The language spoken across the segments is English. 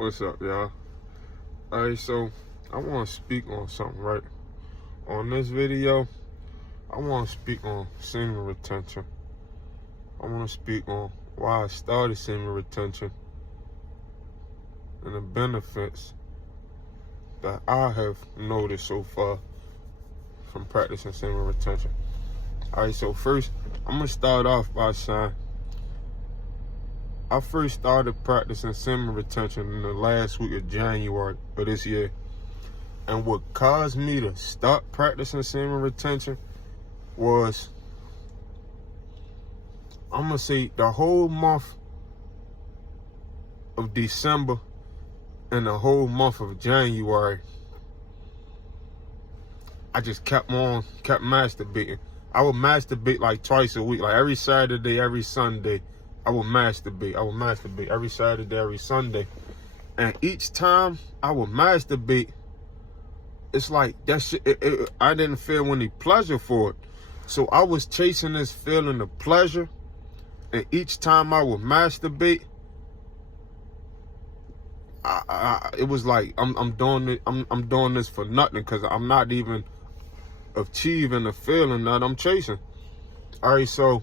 What's up, y'all? Alright, so I want to speak on something, right? On this video, I want to speak on semen retention. I want to speak on why I started semen retention and the benefits that I have noticed so far from practicing semen retention. Alright, so first, I'm going to start off by saying I first started practicing semen retention in the last week of January of this year. And what caused me to start practicing semen retention was, I'm going to say, the whole month of December and the whole month of January, I just kept masturbating. I would masturbate like twice a week, like every Saturday, every Sunday. I would masturbate every Saturday, every Sunday. And each time I would masturbate, it's like that shit, I didn't feel any pleasure for it. So I was chasing this feeling of pleasure. And each time I would masturbate, it was like I'm doing this for nothing, because I'm not even achieving the feeling that I'm chasing. All right, so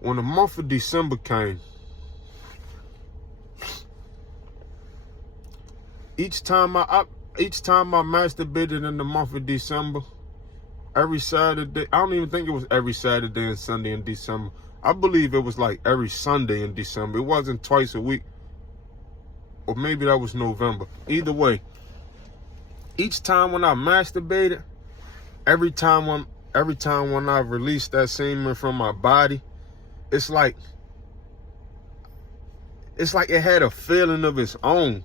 when the month of December came, each time I masturbated in the month of December, every Saturday, I don't even think it was every Saturday and Sunday in December. I believe it was like every Sunday in December. It wasn't twice a week, or maybe that was November. Either way, each time when I masturbated, every time when I released that semen from my body, it's like it had a feeling of its own.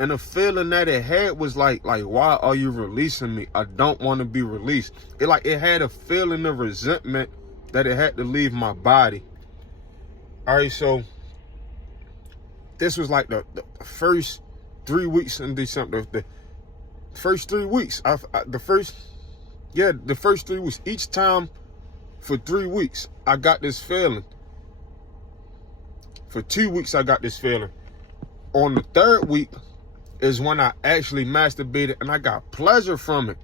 And the feeling that it had was like, why are you releasing me? I don't want to be released. It had a feeling of resentment that it had to leave my body. All right, so this was like the first 3 weeks in December. The first 3 weeks. The first 3 weeks. Each time for 3 weeks, I got this feeling. For 2 weeks, I got this feeling. On the third week is when I actually masturbated and I got pleasure from it.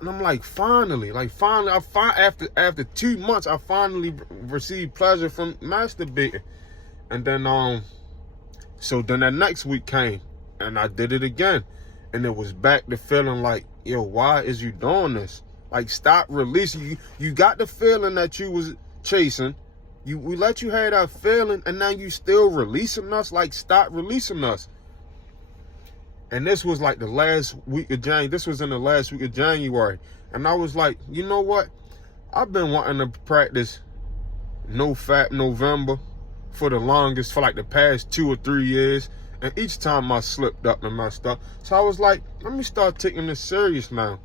And I'm like, finally, after 2 months, I finally received pleasure from masturbating. And then, so then that next week came and I did it again. And it was back to feeling like, yo, why is you doing this? Like, stop releasing. You got the feeling that you was chasing. We let you have that feeling, and now you still releasing us. Like, stop releasing us. And this was like the last week of January. This was in the last week of January. And I was like, you know what? I've been wanting to practice No Fap November for the longest, for like the past 2 or 3 years. And each time I slipped up and messed up. So I was like, let me start taking this serious now.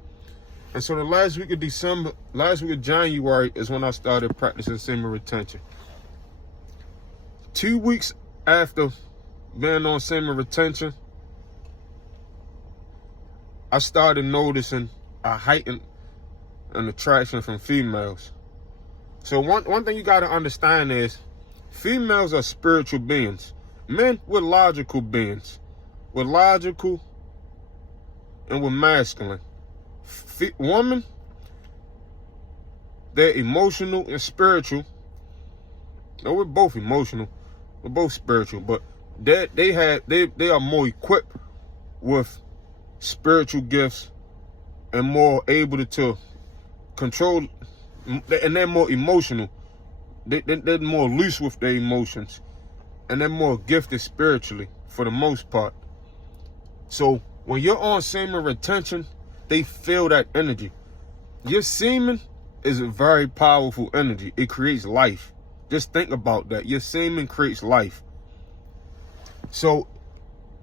And so the last week of January is when I started practicing semen retention. 2 weeks after being on semen retention, I started noticing a heightened an attraction from females. So one thing you got to understand is females are spiritual beings. Men, we're logical beings. We're logical and we're masculine. Women, they're emotional and spiritual. No, we're both emotional. We're both spiritual, but they are more equipped with spiritual gifts and more able to control, and they're more emotional. They're more loose with their emotions, and they're more gifted spiritually for the most part. So when you're on semen retention, they feel that energy. Your semen is a very powerful energy. It creates life. Just think about that. Your semen creates life. So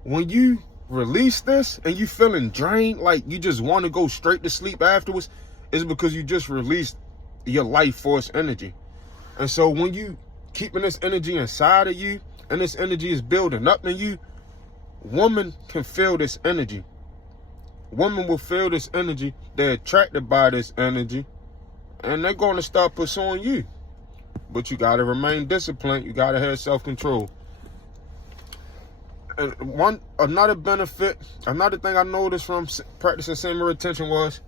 when you release this and you feeling drained, like you just want to go straight to sleep afterwards, it's because you just released your life force energy. And so when you keeping this energy inside of you and this energy is building up in you, women can feel this energy. Women will feel this energy. They're attracted by this energy, and they're going to start pursuing you. But you got to remain disciplined. You got to have self-control. another benefit, another thing I noticed from practicing semen retention was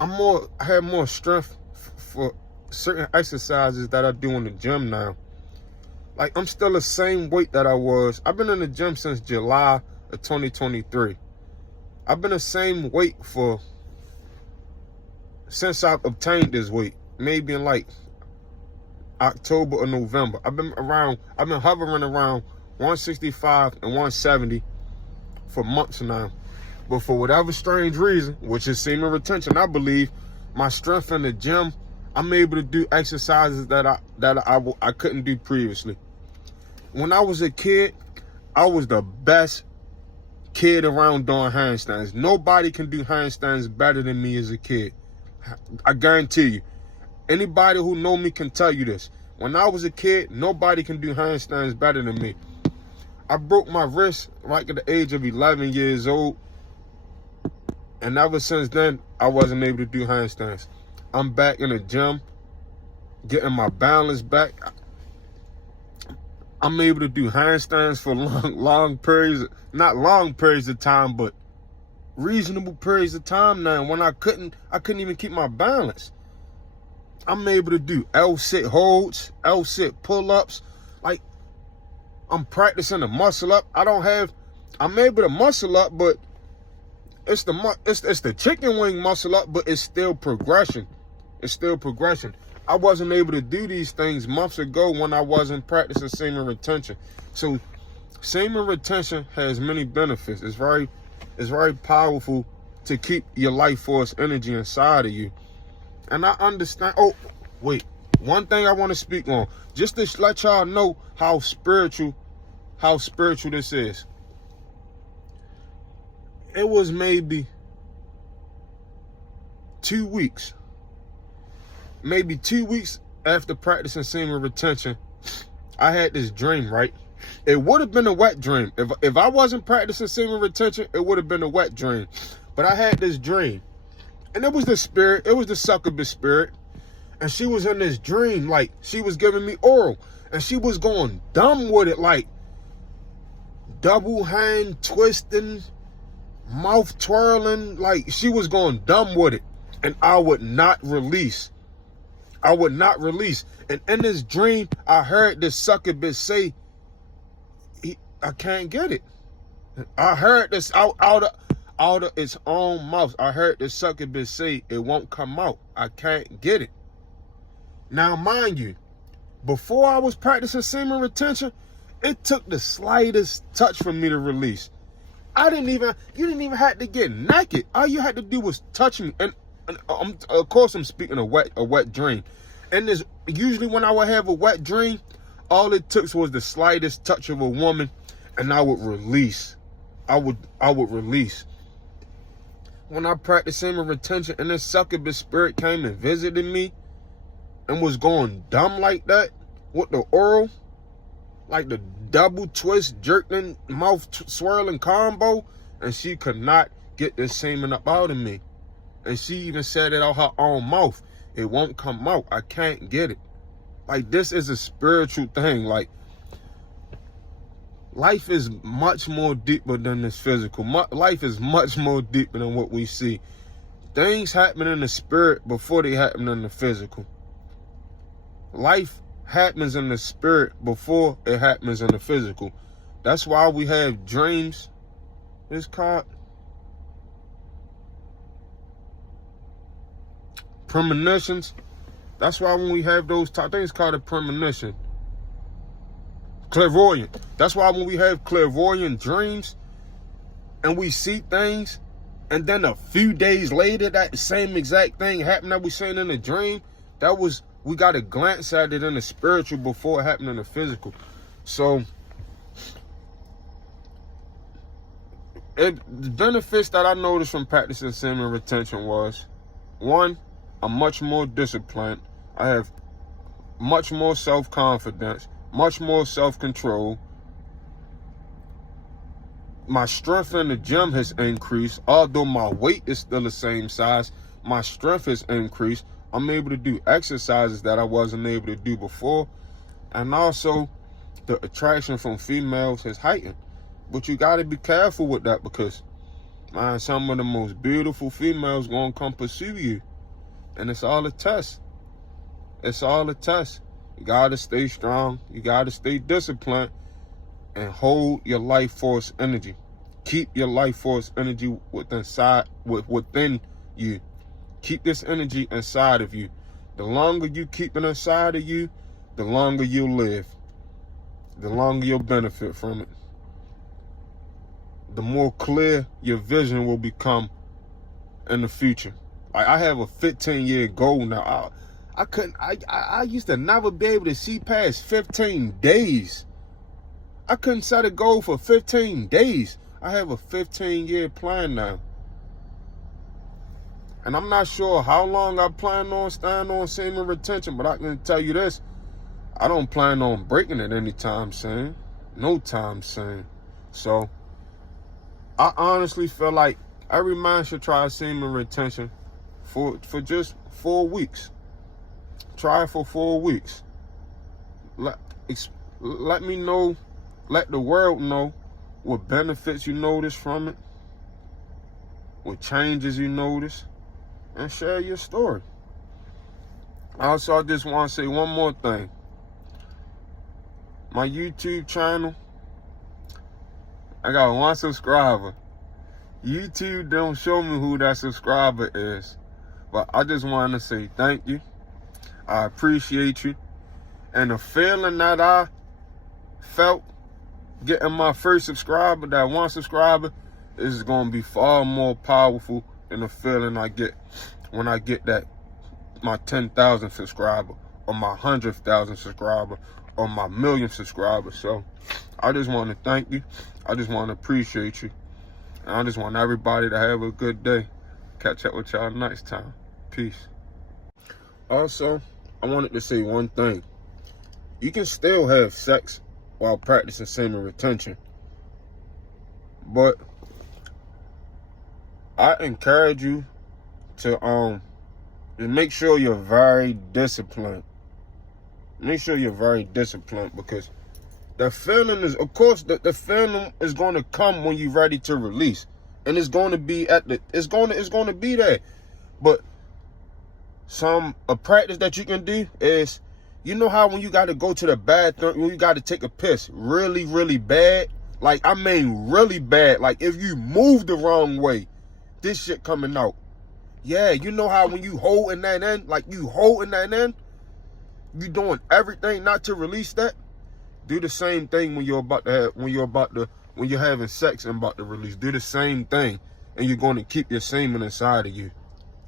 I had more strength for certain exercises that I do in the gym now. Like, I'm still the same weight that I was. I've been in the gym since July of 2023. I've been the same weight since I've obtained this weight, maybe in like October or November. I've been hovering around 165 and 170 for months now. But for whatever strange reason, which is semen retention, I believe, my strength in the gym, I'm able to do exercises that I couldn't do previously. When I was a kid, I was the best kid around doing handstands. Nobody can do handstands better than me as a kid. I guarantee you. Anybody who know me can tell you this. When I was a kid, nobody can do handstands better than me. I broke my wrist right at the age of 11 years old. And ever since then, I wasn't able to do handstands. I'm back in the gym, getting my balance back. I'm able to do handstands for long periods, not long periods of time, but reasonable periods of time now. When I couldn't even keep my balance. I'm able to do L-sit holds, L-sit pull-ups. Like, I'm practicing the muscle up. I'm able to muscle up, but it's the chicken wing muscle up, but it's still progression. It's still progression. I wasn't able to do these things months ago when I wasn't practicing semen retention. So semen retention has many benefits. It's very powerful to keep your life force energy inside of you. And I understand. Oh, wait. One thing I want to speak on, just to let y'all know how spiritual this is. It was maybe 2 weeks. Maybe 2 weeks after practicing semen retention, I had this dream, right? It would have been a wet dream. If I wasn't practicing semen retention, it would have been a wet dream. But I had this dream. And it was the spirit, it was the succubus spirit. And she was in this dream, like, she was giving me oral. And she was going dumb with it, like, double hand twisting, mouth twirling. Like, she was going dumb with it. And I would not release. And in this dream, I heard this succubus say, I can't get it. I heard this out of its own mouth. I heard the succubus say, it won't come out. I can't get it. Now, mind you, before I was practicing semen retention, it took the slightest touch for me to release. You didn't even have to get naked. All you had to do was touch me. And of course, I'm speaking of a wet dream. And usually when I would have a wet dream, all it took was the slightest touch of a woman, and I would release. I would release. When I practiced semen retention and this succubus spirit came and visited me and was going dumb like that with the oral, like the double twist, jerking, mouth swirling combo, and she could not get this semen up out of me. And she even said it out her own mouth. It won't come out. I can't get it. Like, this is a spiritual thing. Like, life is much more deeper than this physical. Life is much more deeper than what we see. Things happen in the spirit before they happen in the physical. Life happens in the spirit before it happens in the physical. That's why we have dreams. It's called premonitions. That's why when we have those I think it's called a premonition. Clairvoyant. That's why when we have clairvoyant dreams and we see things, and then a few days later that same exact thing happened that we seen in a dream, we got to glance at it in the spiritual before it happened in the physical. So the benefits that I noticed from practicing semen retention was, one, I'm much more disciplined. I have much more self-confidence, much more self-control. My strength in the gym has increased. Although my weight is still the same size, my strength has increased. I'm able to do exercises that I wasn't able to do before. And also, the attraction from females has heightened. But you got to be careful with that, because, man, some of the most beautiful females gonna come pursue you, and it's all a test. It's all a test. You gotta stay strong. You gotta stay disciplined, and hold your life force energy. Keep your life force energy within you. Keep this energy inside of you. The longer you keep it inside of you, the longer you'll live. The longer you'll benefit from it. The more clear your vision will become in the future. Like, I have a 15-year goal now. I used to never be able to see past 15 days. I couldn't set a goal for 15 days. I have a 15-year plan now. And I'm not sure how long I plan on staying on semen retention, but I can tell you this. I don't plan on breaking it anytime soon. No time soon. So, I honestly feel like every man should try semen retention for just 4 weeks. Try it for 4 weeks. Let me know, let the world know what benefits you notice from it, what changes you notice, and share your story. Also, I just want to say one more thing. My YouTube channel, I got 1 subscriber. YouTube don't show me who that subscriber is, but I just want to say thank you. I appreciate you. And the feeling that I felt getting my first subscriber, that 1 subscriber, is going to be far more powerful than the feeling I get when I get that my 10,000 subscriber, or my 100,000 subscriber, or my 1,000,000 subscribers. So I just want to thank you. I just want to appreciate you. And I just want everybody to have a good day. Catch up with y'all next time. Peace. Also, I wanted to say one thing. You can still have sex while practicing semen retention, but I encourage you to make sure you're very disciplined. Make sure you're very disciplined, because the feeling is, of course, the feeling is going to come when you're ready to release, and it's going to be it's going to be there. But a practice that you can do is, you know how when you got to go to the bathroom, when you got to take a piss really, really bad, like, I mean really bad, like if you move the wrong way, this shit coming out. Yeah, you know how when you holding that in, like you holding that in, you doing everything not to release that. Do the same thing when you're having sex and about to release. Do the same thing, and you're going to keep your semen inside of you.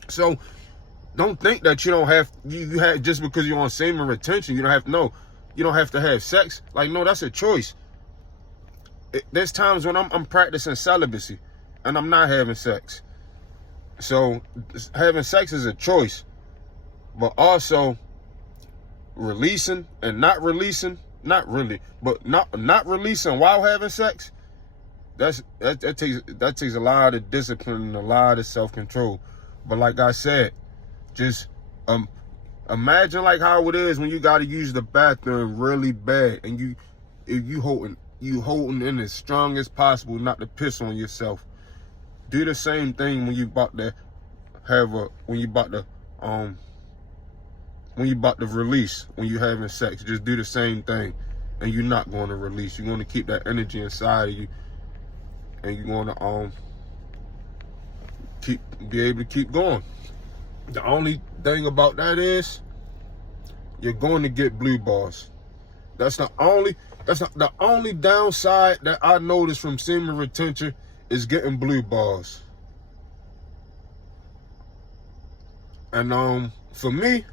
So don't think that you don't have, you have, just because you're on semen retention, you don't have to, no, you don't have to have sex. Like, no, that's a choice. There's times when I'm practicing celibacy and I'm not having sex. So having sex is a choice, but also releasing and not releasing, not really, but not releasing while having sex, that takes a lot of discipline and a lot of self-control. But like I said, just imagine like how it is when you got to use the bathroom really bad, and you holding in as strong as possible not to piss on yourself. Do the same thing when you about to release, when you're having sex. Just do the same thing, and you're not going to release. You're going to keep that energy inside of you, and you're going to be able to keep going. The only thing about that is you're going to get blue balls. That's the only downside that I noticed from semen retention, is getting blue balls. And for me,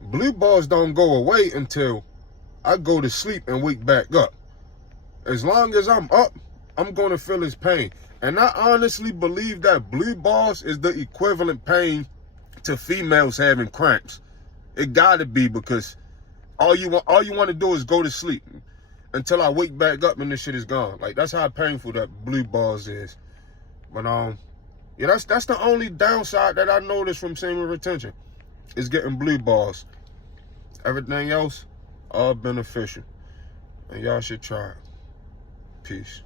blue balls don't go away until I go to sleep and wake back up. As long as I'm up, I'm going to feel this pain. And I honestly believe that blue balls is the equivalent pain to females having cramps. It gotta be, because all you want to do is go to sleep until I wake back up and this shit is gone. Like, that's how painful that blue balls is. But yeah, that's the only downside that I noticed from semen retention, is getting blue balls. Everything else, all beneficial. and y'all should try it. Peace.